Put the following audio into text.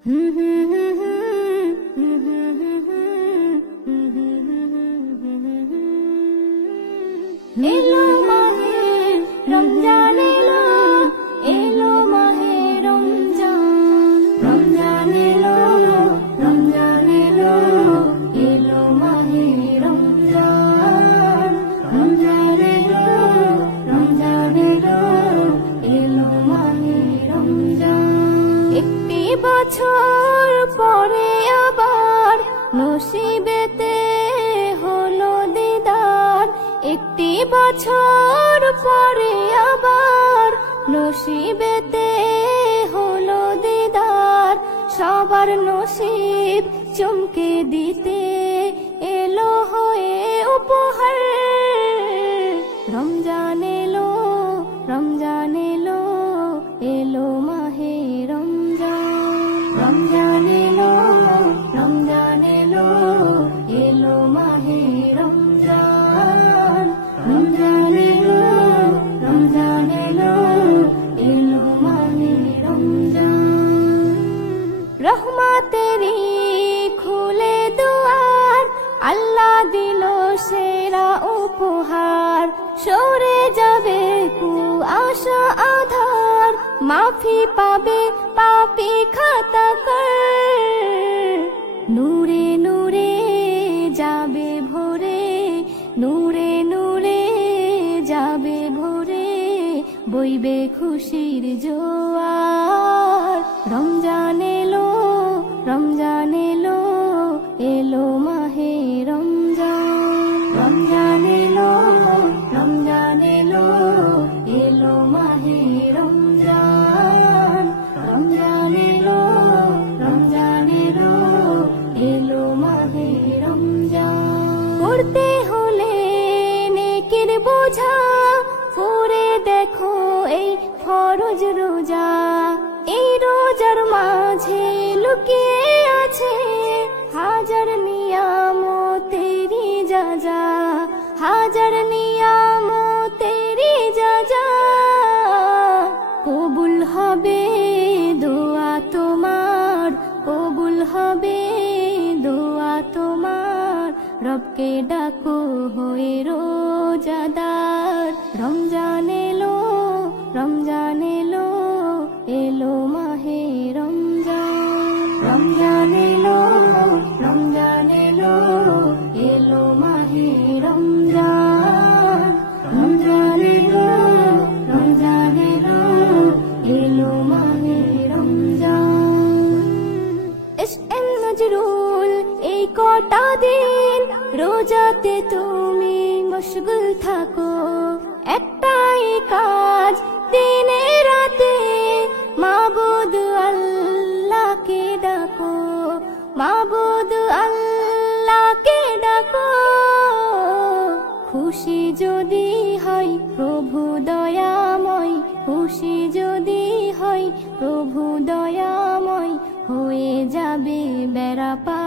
এলো মাহে রমজান এলো, এলো মাহে রমজান, রমজান এলো, রমজান এলো, এলো মাহে রমজান, রমজান এলো, রমজান এলো, এলো মাহে রমজান। একটি বছর পরে আবার নসিবেতে হলো দিদার, একটি বছর পরে আবার নসিবেতে হলো দিদার, সবার নসিব চমকে দিতে এলো হয়ে উপহার। রমজান এলো, রমজান এলো, এলো মাহে রমজান, রমজান এলো, রমজান এলো, এলো মাহে রমজান, রমজান এলো, রমজান এলো, এলো মাহে রমজান। রহমতেরই খুলে দুয়ার, আল্লাহ দিল সেরা উপহার, সরে যাবে কুয়াশা আধার, মাফি পাবে পাপী খাতাকার। নূরে নূরে যাবে ভোরে, নূরে নূরে যাবে ভোরে, বইবে খুশির জোয়ার। রমজান এলো, রমজান এলো, এলো মাহে রমজান, রমজান এলো, রমজান এলো, এলো মাহে রমজান, রমজান এলো, রমজান এলো, এলো মাহে রমজান। পড়তে হলে নেকির বোঝা, পড়ে দেখো এই ফরজ রোজা, এই রোজার মাঝে লুকিয়ে আছে হাজার নিয়ামতেরি যাজা, হাজার নিয়ামতেরি যাজা। কবুল হবে দোয়া তোমার, কবুল হবে দোয়া তোমার, রবকে ডাকো হয়ে রোজাদার। রমজান এলো, রমজান এলো, এলো মাহে রমজান, রমজান এলো, রমজান এলো, এলো মাহে রমজান, রমজান এলো, রমজান এলো, এলো মাহে রমজান। এসএম নজরুল এই কটা দিন রোজাতে তুমি মশগুল থাকো, একটাই কাজ দিনে রাতে, মাবুদ আল্লাহকে ডাকো, মাবুদ আল্লাহকে ডাকো। খুশি যদি হয় প্রভু দয়াময়, খুশি যদি হয় প্রভু দয়াময়, হয়ে যাবে বেড়া পার।